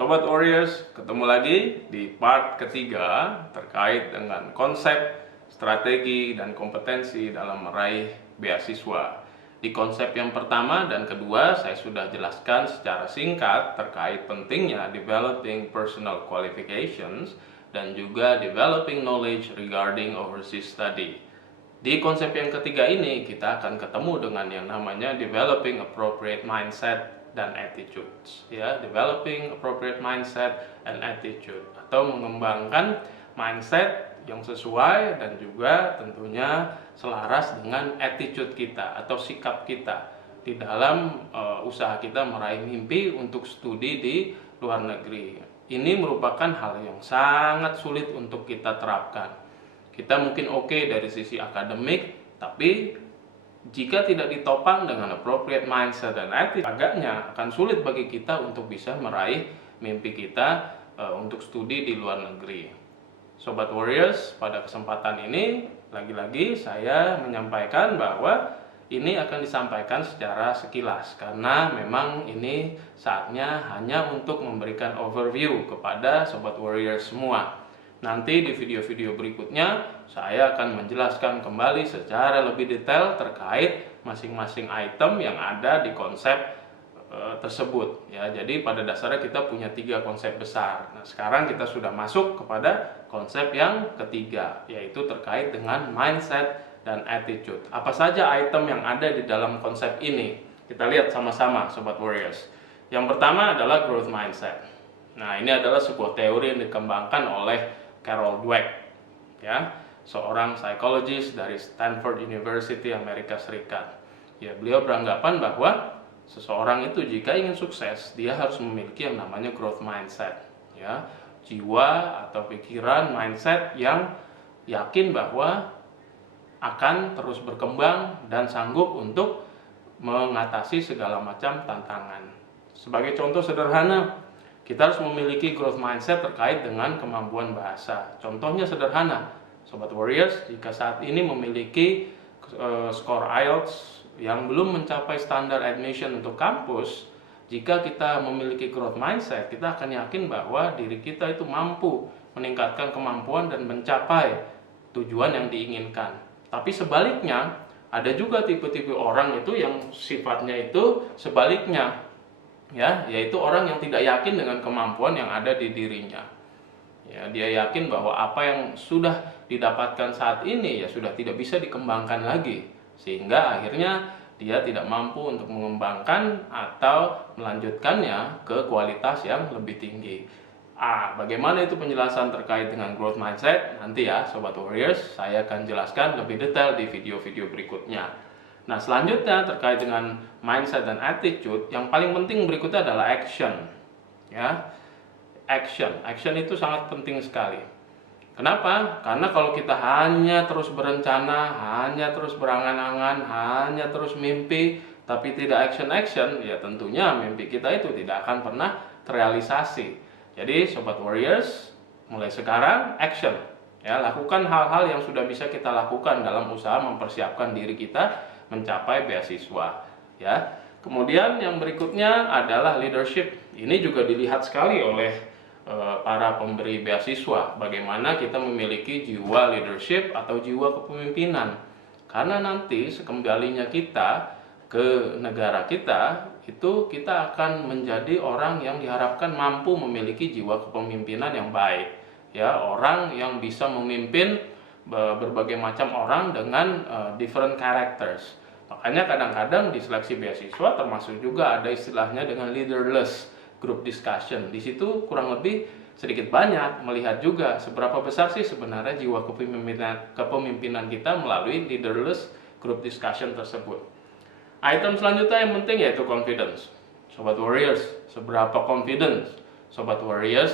Sobat Warriors, ketemu lagi di part ketiga terkait dengan konsep, strategi, dan kompetensi dalam meraih beasiswa. Di konsep yang pertama dan kedua, saya sudah jelaskan secara singkat terkait pentingnya developing personal qualifications dan juga developing knowledge regarding overseas study. Di konsep yang ketiga ini, kita akan ketemu dengan yang namanya developing appropriate mindset dan attitudes, ya, developing appropriate mindset and attitude, atau mengembangkan mindset yang sesuai dan juga tentunya selaras dengan attitude kita atau sikap kita di dalam usaha kita meraih mimpi untuk studi di luar negeri. Ini merupakan hal yang sangat sulit untuk kita terapkan. Kita mungkin oke dari sisi akademik, tapi jika tidak ditopang dengan appropriate mindset dan attitude, agaknya akan sulit bagi kita untuk bisa meraih mimpi kita untuk studi di luar negeri. Sobat Warriors, pada kesempatan ini lagi-lagi saya menyampaikan bahwa ini akan disampaikan secara sekilas karena memang ini saatnya hanya untuk memberikan overview kepada Sobat Warriors semua. Nanti di video-video berikutnya saya akan menjelaskan kembali secara lebih detail terkait masing-masing item yang ada di konsep tersebut, ya. Jadi pada dasarnya kita punya 3 konsep besar. Nah, sekarang kita sudah masuk kepada konsep yang ketiga, yaitu terkait dengan mindset dan attitude. Apa saja item yang ada di dalam konsep ini? Kita lihat sama-sama, Sobat Warriors. Yang pertama adalah growth mindset. Nah, ini adalah sebuah teori yang dikembangkan oleh Carol Dweck, ya, seorang psikologis dari Stanford University, Amerika Serikat. Ya, beliau beranggapan bahwa seseorang itu jika ingin sukses, dia harus memiliki yang namanya growth mindset, ya, jiwa atau pikiran mindset yang yakin bahwa akan terus berkembang dan sanggup untuk mengatasi segala macam tantangan. Sebagai contoh sederhana, kita harus memiliki growth mindset terkait dengan kemampuan bahasa. Contohnya sederhana, Sobat Warriors, jika saat ini memiliki skor IELTS yang belum mencapai standar admission untuk kampus, jika kita memiliki growth mindset, kita akan yakin bahwa diri kita itu mampu meningkatkan kemampuan dan mencapai tujuan yang diinginkan. Tapi sebaliknya, ada juga tipe-tipe orang itu yang sifatnya itu sebaliknya, ya, yaitu orang yang tidak yakin dengan kemampuan yang ada di dirinya. Ya, dia yakin bahwa apa yang sudah didapatkan saat ini ya sudah tidak bisa dikembangkan lagi, sehingga akhirnya dia tidak mampu untuk mengembangkan atau melanjutkannya ke kualitas yang lebih tinggi. Bagaimana itu penjelasan terkait dengan growth mindset? Nanti ya, Sobat Warriors, saya akan jelaskan lebih detail di video-video berikutnya. Nah, selanjutnya terkait dengan mindset dan attitude, yang paling penting berikutnya adalah action. Ya, action itu sangat penting sekali. Kenapa? Karena kalau kita hanya terus berencana, hanya terus berangan-angan, hanya terus mimpi, tapi tidak action, ya tentunya mimpi kita itu tidak akan pernah terrealisasi. Jadi, Sobat Warriors, mulai sekarang action. Ya, lakukan hal-hal yang sudah bisa kita lakukan dalam usaha mempersiapkan diri kita mencapai beasiswa, ya. Kemudian yang berikutnya adalah leadership. Ini juga dilihat sekali oleh para pemberi beasiswa, bagaimana kita memiliki jiwa leadership atau jiwa kepemimpinan. Karena nanti sekembalinya kita ke negara kita, itu kita akan menjadi orang yang diharapkan mampu memiliki jiwa kepemimpinan yang baik, ya, orang yang bisa memimpin berbagai macam orang dengan different characters. Makanya kadang-kadang di seleksi beasiswa termasuk juga ada istilahnya dengan leaderless group discussion. Di situ kurang lebih sedikit banyak melihat juga seberapa besar sih sebenarnya jiwa kepemimpinan kita melalui leaderless group discussion tersebut. Item selanjutnya yang penting yaitu confidence. Sobat Warriors, seberapa confidence Sobat Warriors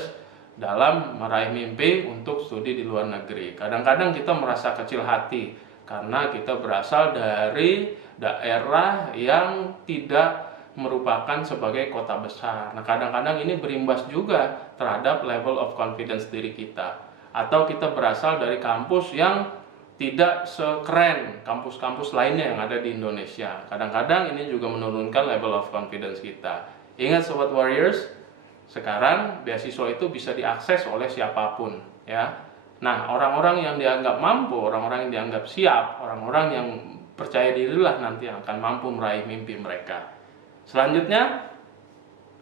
dalam meraih mimpi untuk studi di luar negeri? Kadang-kadang kita merasa kecil hati karena kita berasal dari daerah yang tidak merupakan sebagai kota besar. Nah, kadang-kadang ini berimbas juga terhadap level of confidence diri kita. Atau kita berasal dari kampus yang tidak sekeren kampus-kampus lainnya yang ada di Indonesia. Kadang-kadang ini juga menurunkan level of confidence kita. Ingat Sobat Warriors, Sekarang beasiswa itu bisa diakses oleh siapapun, ya. Nah, orang-orang yang dianggap mampu, orang-orang yang dianggap siap, orang-orang yang percaya dirilah nanti yang akan mampu meraih mimpi mereka. Selanjutnya,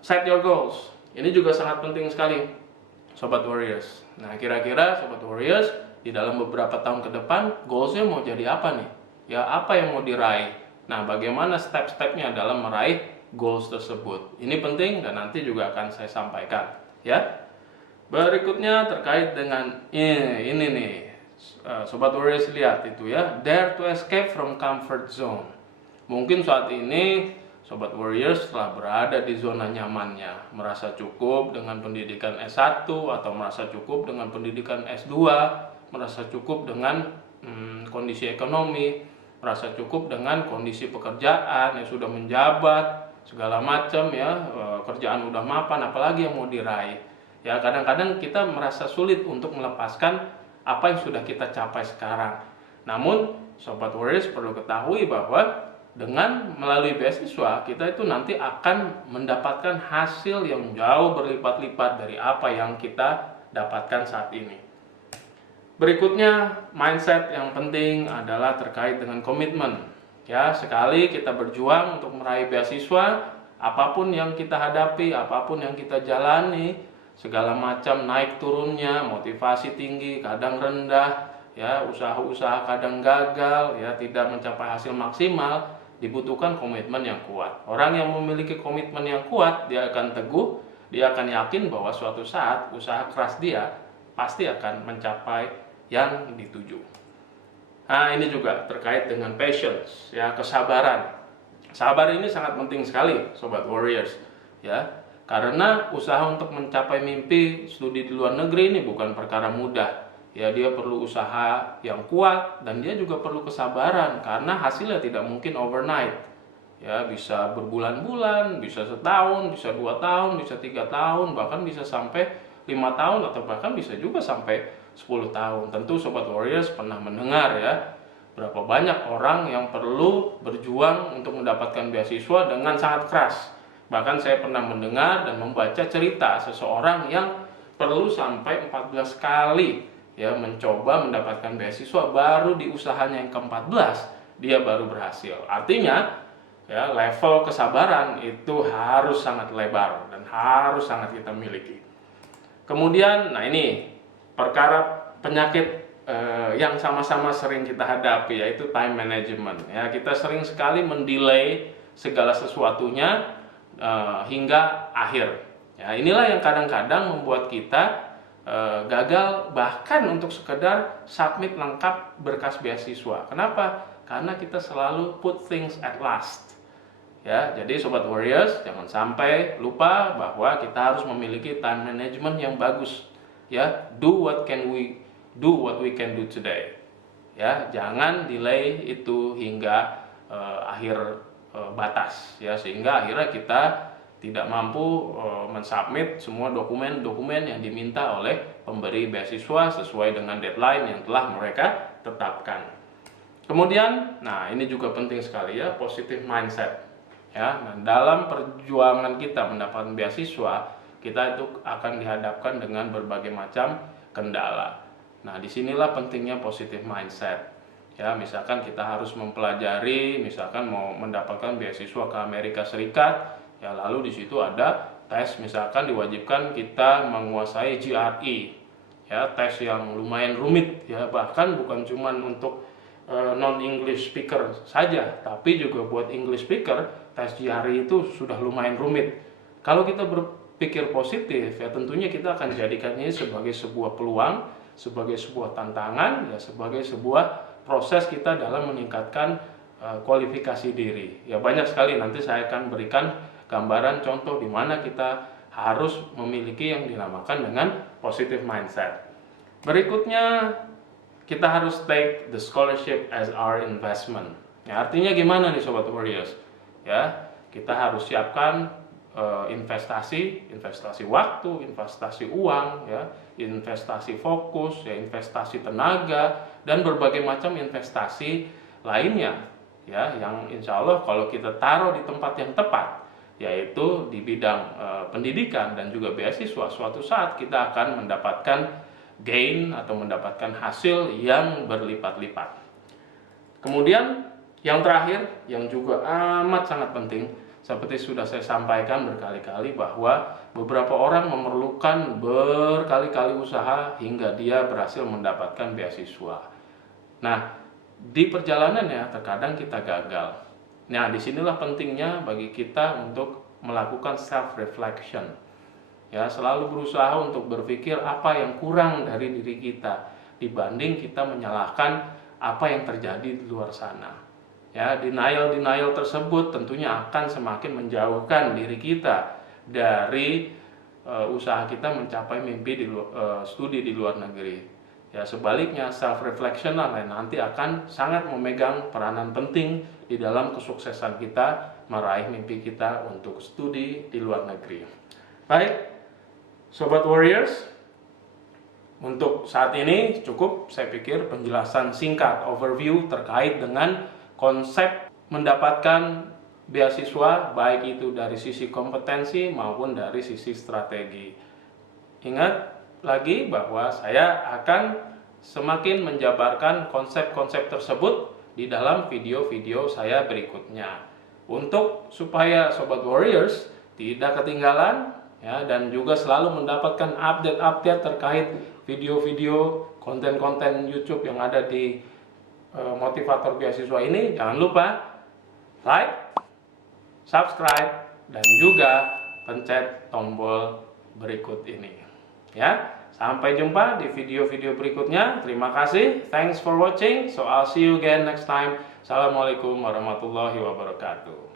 set your goals. Ini juga sangat penting sekali, Sobat Warriors. Nah, kira-kira Sobat Warriors di dalam beberapa tahun ke depan, goalsnya mau jadi apa nih? Ya, apa yang mau diraih? Nah, bagaimana step-stepnya dalam meraih goals tersebut? Ini penting dan nanti juga akan saya sampaikan, ya. Berikutnya terkait dengan ini nih, Sobat Warriors, lihat itu ya, dare to escape from comfort zone. Mungkin saat ini Sobat Warriors telah berada di zona nyamannya, merasa cukup dengan pendidikan S1 atau merasa cukup dengan pendidikan S2, merasa cukup dengan kondisi ekonomi, merasa cukup dengan kondisi pekerjaan yang sudah menjabat, segala macam ya, kerjaan udah mapan, apalagi yang mau diraih. Ya, kadang-kadang kita merasa sulit untuk melepaskan apa yang sudah kita capai sekarang. Namun, Sobat Warriors perlu ketahui bahwa dengan melalui beasiswa, kita itu nanti akan mendapatkan hasil yang jauh berlipat-lipat dari apa yang kita dapatkan saat ini. Berikutnya, mindset yang penting adalah terkait dengan komitmen. Ya, sekali kita berjuang untuk meraih beasiswa, apapun yang kita hadapi, apapun yang kita jalani, segala macam naik turunnya, motivasi tinggi, kadang rendah, ya, usaha-usaha kadang gagal, ya, tidak mencapai hasil maksimal, dibutuhkan komitmen yang kuat. Orang yang memiliki komitmen yang kuat, dia akan teguh, dia akan yakin bahwa suatu saat usaha keras dia pasti akan mencapai yang dituju. Nah, ini juga terkait dengan patience, ya, kesabaran. Sabar ini sangat penting sekali, Sobat Warriors, ya. Karena usaha untuk mencapai mimpi studi di luar negeri ini bukan perkara mudah. Ya, dia perlu usaha yang kuat dan dia juga perlu kesabaran karena hasilnya tidak mungkin overnight. Ya, bisa berbulan-bulan, bisa setahun, bisa 2 tahun, bisa 3 tahun, bahkan bisa sampai 5 tahun atau bahkan bisa juga sampai 10 tahun. Tentu Sobat Warriors pernah mendengar ya, berapa banyak orang yang perlu berjuang untuk mendapatkan beasiswa dengan sangat keras. Bahkan saya pernah mendengar dan membaca cerita seseorang yang perlu sampai 14 kali ya mencoba mendapatkan beasiswa, baru di usahanya yang ke-14 dia baru berhasil. Artinya ya, level kesabaran itu harus sangat lebar dan harus sangat kita miliki. Kemudian, nah ini perkara penyakit yang sama-sama sering kita hadapi, yaitu time management. Ya, kita sering sekali mendelay segala sesuatunya hingga akhir. Ya, inilah yang kadang-kadang membuat kita gagal bahkan untuk sekedar submit lengkap berkas beasiswa. Kenapa? Karena kita selalu put things at last. Ya, jadi Sobat Warriors jangan sampai lupa bahwa kita harus memiliki time management yang bagus. Ya, do what we can do today. Ya, jangan delay itu hingga akhir batas. Ya, sehingga akhirnya kita tidak mampu mensubmit semua dokumen-dokumen yang diminta oleh pemberi beasiswa sesuai dengan deadline yang telah mereka tetapkan. Kemudian, nah ini juga penting sekali ya, positive mindset. Ya, nah, dalam perjuangan kita mendapatkan beasiswa, kita itu akan dihadapkan dengan berbagai macam kendala. Nah, disinilah pentingnya positive mindset. Ya, misalkan kita harus mempelajari, misalkan mau mendapatkan beasiswa ke Amerika Serikat, ya lalu di situ ada tes, misalkan diwajibkan kita menguasai GRE, ya tes yang lumayan rumit, ya bahkan bukan cuma untuk non-English speaker saja, tapi juga buat English speaker, tes GRE itu sudah lumayan rumit. Kalau kita berpikir positif, ya tentunya kita akan jadikannya sebagai sebuah peluang, sebagai sebuah tantangan, ya sebagai sebuah proses kita dalam meningkatkan kualifikasi diri. Ya banyak sekali, nanti saya akan berikan gambaran contoh di mana kita harus memiliki yang dinamakan dengan positive mindset. Berikutnya, kita harus take the scholarship as our investment. Ya, artinya gimana nih Sobat Warriors? Ya, kita harus siapkan investasi waktu, investasi uang, ya, investasi fokus, ya, investasi tenaga, dan berbagai macam investasi lainnya, ya, yang insya Allah kalau kita taruh di tempat yang tepat, yaitu di bidang pendidikan dan juga beasiswa. Suatu saat kita akan mendapatkan gain atau mendapatkan hasil yang berlipat-lipat. Kemudian yang terakhir, yang juga amat sangat penting, seperti sudah saya sampaikan berkali-kali, bahwa beberapa orang memerlukan berkali-kali usaha hingga dia berhasil mendapatkan beasiswa. Nah, di perjalanannya terkadang kita gagal. Nah, disinilah pentingnya bagi kita untuk melakukan self-reflection. Ya, selalu berusaha untuk berpikir apa yang kurang dari diri kita dibanding kita menyalahkan apa yang terjadi di luar sana. Ya, denial tersebut tentunya akan semakin menjauhkan diri kita dari usaha kita mencapai mimpi studi di luar negeri. Ya, sebaliknya self reflection nanti akan sangat memegang peranan penting di dalam kesuksesan kita meraih mimpi kita untuk studi di luar negeri. Baik, Sobat Warriors, untuk saat ini cukup saya pikir penjelasan singkat overview terkait dengan konsep mendapatkan beasiswa, baik itu dari sisi kompetensi maupun dari sisi strategi. Ingat lagi bahwa saya akan semakin menjabarkan konsep-konsep tersebut di dalam video-video saya berikutnya. Untuk supaya Sobat Warriors tidak ketinggalan ya, dan juga selalu mendapatkan update-update terkait video-video, konten-konten YouTube yang ada di motivator beasiswa ini, jangan lupa like, subscribe, dan juga pencet tombol berikut ini. Ya, sampai jumpa di video-video berikutnya. Terima kasih. Thanks for watching. So I'll see you again next time. Assalamualaikum warahmatullahi wabarakatuh.